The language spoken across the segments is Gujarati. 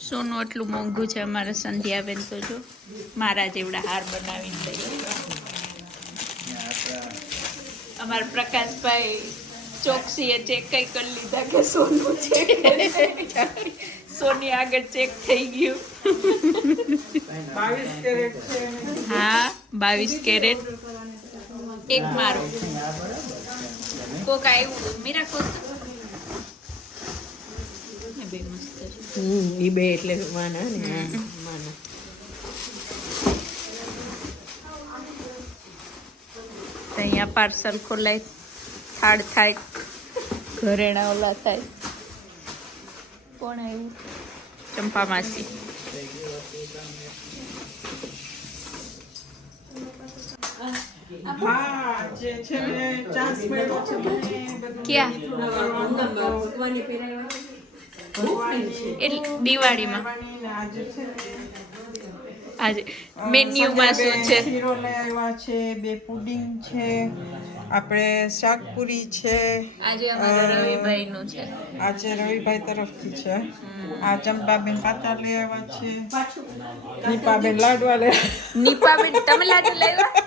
સોનું એટલું મોંઘું છે અમારે સંધ્યાબેન તો જો મારા જેવડા હાર બનાવીને લઈ અમારા પ્રકાશભાઈ ચોકસીએ ચેક કઈ કરી લીધા કે સોનું છે સોની આગળ ચેક થઈ ગયું 22 કેરેટ છે હા 22 કેરેટ એક મારો કોક આવ્યું મીરા કોક બે મસ્ત છે ઈ બે એટલે માના ને માના અહીંયા પાર્સલ ખોલાય થાળ થાય ઘરેણા ઓલા થાય કોણ આવ્યું ચંપા માસી હા જે છે ને ચાન્સ મળ્યો છે મને બધું ક્યાં એટલે દિવાળીમાં આજે છે આજે મેન્યુમાં શું છે શીરો લઈ આવ્યા છે બે પુડિંગ છે આપણે શાકપુરી છે આજે અમારા રવિભાઈનું છે આજે રવિભાઈ તરફથી છે આ ચંપાબેન પાતા લઈ આવ્યા છે દીપાબેન લાડવા લઈ નીપાબેન તમે લાડુ લાવ્યા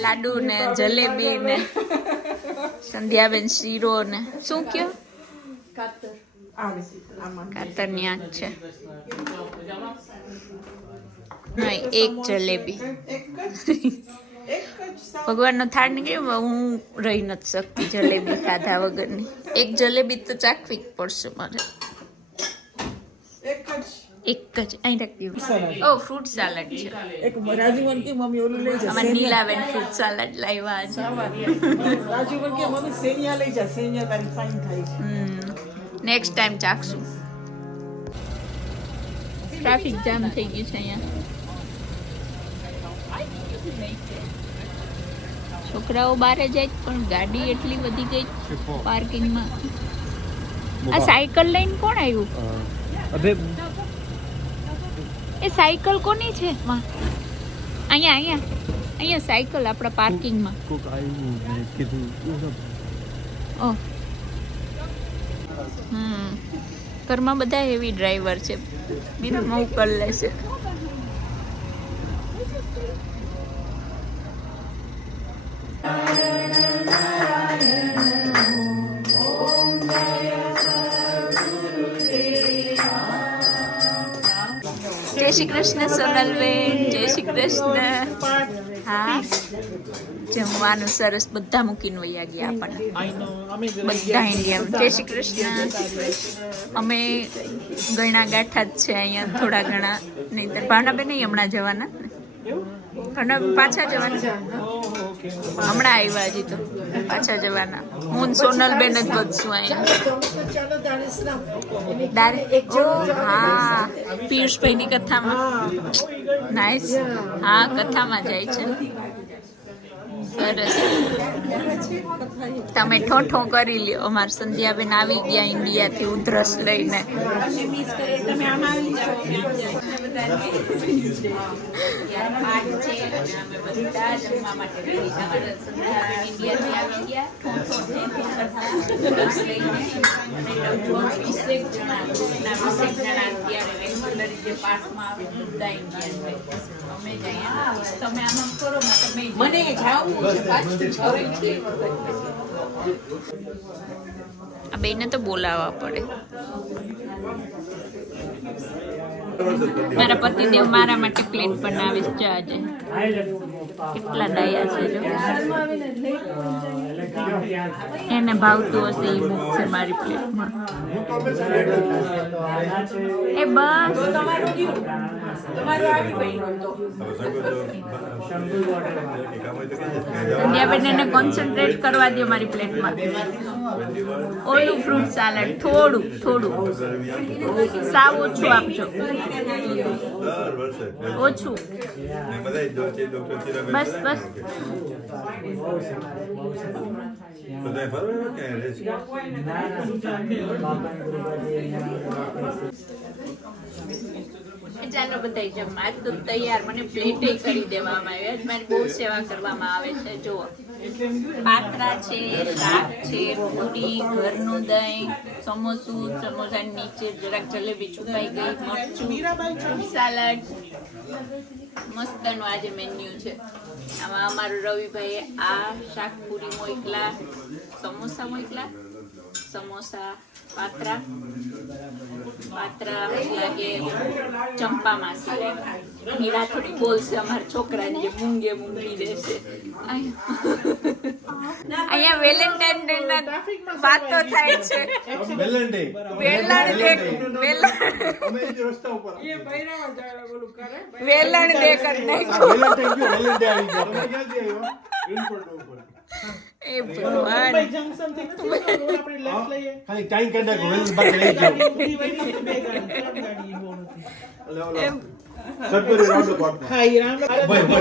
લાડુ ને જલેબી ને સંધ્યાબેન શીરો ને શું કયો કાતરની આંખ છે હા એક જલેબી ભગવાનનો થાળ નીકળ્યો હું રહી નથી શકતી જલેબી ખાધા વગરની એક જલેબી તો ચાખવી જ પડશે મારે એક જ અહીં રાખી ઓ ફ્રૂટ સલાડ છે એક રાજીવન કે મમ્મી ઓલું લઈ જા અમારે નીલાબેન ફ્રૂટ સલાડ લાવ્યા છે રાજીવન કે મમ્મી સેનિયા લઈ જા સેનિયા તારી ફાઇન થાય છે નેક્સ્ટ ટાઈમ ચાખશું ટ્રાફિક જામ થઈ ગયું છે અહીંયા છોકરાઓ બહાર જાય પણ ગાડી એટલી વધી ગઈ પાર્કિંગમાં આ સાયકલ લઈને કોણ આવ્યું એ સાયકલ કોની છે માં અહીંયા અહીંયા અહીંયા સાયકલ આપણા પાર્કિંગમાં ઓહ ઘરમાં બધા હેવી ડ્રાઈવર છે મીરા મઉ કરી લેશે જય શ્રી કૃષ્ણ સોનલબેન જય શ્રી કૃષ્ણ હા જમવાનું સરસ બધા મૂકીને વયા ગયા આપણને બધા ઇન્ડિયન જય શ્રી કૃષ્ણ અમે ગણા ગાંઠા જ છે અહીંયા થોડા ઘણા નહીં ભાવનાબેન નહીં હમણાં જવાના ભાવના પાછા જવાના હમણાં આવ્યા હજી તો પાછા જવાના હું સોનલબેન જ બધશું અહીંયા હા પિયુષભાઈની કથામાં નાઈસ હા કથામાં જાય છે સરસ તમે ઠોઠો કરી લ્યો અમાર સંધ્યાબેન આવી ગયા ઇન્ડિયાથી ઉધરસ લઈને મને આ બેને તો બોલાવવા પડે મારા પતિદેવ મારા માટે પ્લેટ બનાવે છે આજે કેટલા ડાયા છે જો એને ભાવતું હશે એ મૂકશે મારી પ્લેટમાં એ બસ સંધ્યાબેન એને કોન્સન્ટ્રેટ કરવા દો મારી પ્લેટમાં ઓલું ફ્રૂટ સલાડ થોડું થોડું સાવ ઓછું આપજો ઓછું બસ બસ ચાલો બધા જમવા આજ તો તૈયાર મને પ્લેટે કરી દેવામાં આવે આજ મારી બહુ સેવા કરવામાં આવે છે જુઓ પાત્રા છે, શાક છે, પૂરી, ઘરનું દહીં, સમોસું, સમોસાની નીચે જરાક જલેબી છુપાઈ ગઈ, મરચું, સાલાડ. મસ્તનું આજે મેન્યુ છે. આમાં અમારું રવિભાઈએ આ શાક પૂરી મોકલા, સમોસા મોકલા, સમોસા, પાત્રા લાગે ચંપા માસી. મીરા થોડી બોલશે અમારા છોકરાને જે મૂંગી રહેશે. અહીંયા વેલેન્ટાઇન ડે ના વાતો થાય છે. વેલણ ડે કરી નાખ્યું. એ ભગવાન ખાલી ટાઈમ કરી નાખો વેલ બાકી લઈ જાઓ સટપરી રાઉન્ડ કોટ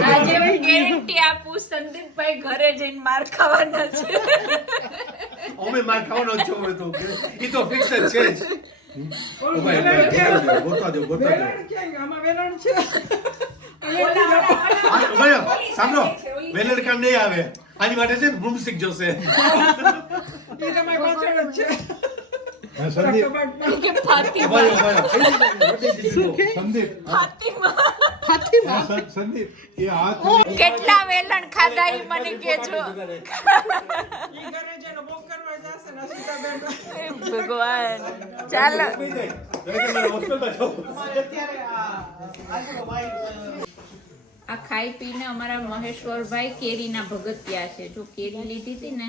આજે હું ગેરંટી આપું સંદીપભાઈ ઘરે જઈને માર ખાવાના છે. અમે માર ખાવાનો છો હવે તો કે ઈ તો ફિક્સ જ છે જ ઓ ભાઈ ગોતા દો આમાં વેલણ છે. ભાઈ સાંભળો વેલણ કામ નહીં આવે આની માટે છે બ્રૂમસ્ટિક જોશે એ તમારી પાછળ જ છે. સંદીપ કે ફાતિમા સંદીપ એ હાથ કેટલા વેલણ ખાધા ઈ મને કેજો. ઈ ઘરે જઈને બોક કરવા જશે ને સીતાબેન. હે ભગવાન. ચાલો આ ખાઈ પીને અમારા મહેશ્વરભાઈ કેરીના ભગતિયા છે. જો કેરી લીધી હતી ને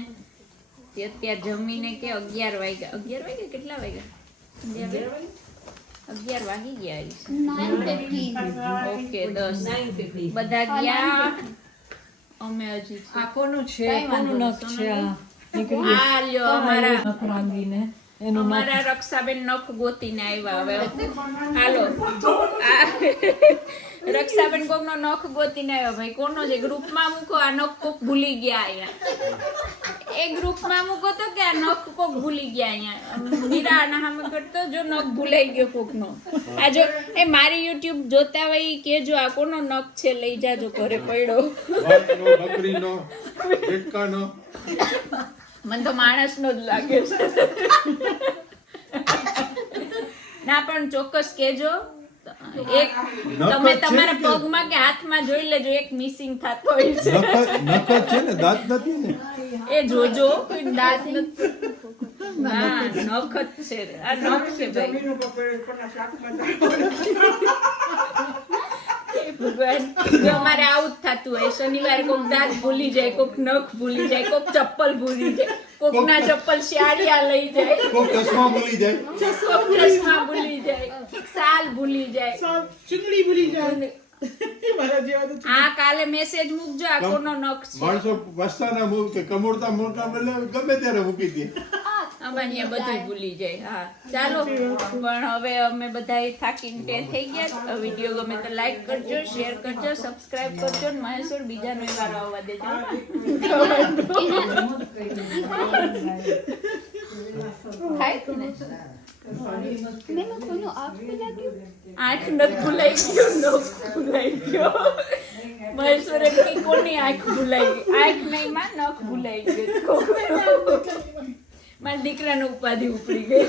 તે અત્યારે જમીને કે 11 વાગ્યા. 11 વાગ્યા કેટલા વાગ્યા? 11 વાગી ગયા છે. ઓકે 10 બધા ગયા. અમે હજી આ કોનું છે? કોનું નખ છે આ? આ લ્યો અમારા નખ માંગીને અમારા રક્ષાબેન નખ ગોતીને આવ્યા. હવે હાલો આ રક્ષાબેન કોકનો નખ ગોતીને આવ્યો. ભાઈ કોનો છે? ગ્રુપમાં મૂકો. આ નખ કોક ભૂલી ગયા અહીંયા. એ ગ્રુપમાં મૂકો તો કે આ નખ કોક ભૂલી ગયા અહીંયા. મીરા આના સામે કરતો જો નખ ભૂલાઈ ગયો કોકનો. આ જો એ મારી યુટ્યુબ જોતા હોય ઈ કેજો આ કોનો નખ છે, લઈ જાજો ઘરે પડ્યો. બકરીનો પેટકાનો મને તો માણસનો જ લાગે છે. ના પણ ચોક્કસ કેજો. એક તમે તમારા પગમાં કે હાથમાં જોઈ લેજો એક મિસિંગ થતો હોય છે. નખ છે ને દાંત નથી ને એ જોજો કોઈ દાંત નથી. ના નખ જ છે. આ નખ છે ભાઈ. ભગવાન જો અમારે આવું જ થતું હોય. શનિવારે કોક દાંત ભૂલી જાય, કોક નખ ભૂલી જાય, કોક ચપ્પલ ભૂલી જાય, કોક ના ચપ્પલ શિયાળિયા લઈ જાય, કોક ચશ્મા ભૂલી જાય કોક ચશ્મા ભૂલી જાય, સાલ ભૂલી જાય, ચુંદડી ભૂલી જાય. મારા જેવા તો આ કાલે મેસેજ મૂકજો આ કોનો નખ છે. માણસો વસ્તાના મૂક કે કમોડતા મોટા બદલે ગમે ત્યારે મૂકી દે અમારે બધું ભૂલી જાય. હા ચાલો પણ હવે અમે બધા થાકીને તે થઈ ગયા. વિડીયો ગમે તો લાઈક કરજો, શેર કરજો, સબસ્ક્રાઇબ કરજો ને મહેશ્વર બીજાનો વારો આવવા દેજો. થાય ને આંખ નખ ભૂલાઈ ગયો, નખ ભૂલાઈ ગયો. મહેશ્વરે કોની આંખ ભૂલાઈ ગઈ? આંખ નહીં માં નખ ભૂલાઈ ગયો. મારા દીકરાનો ઉપાધિ ઉપડી ગઈ.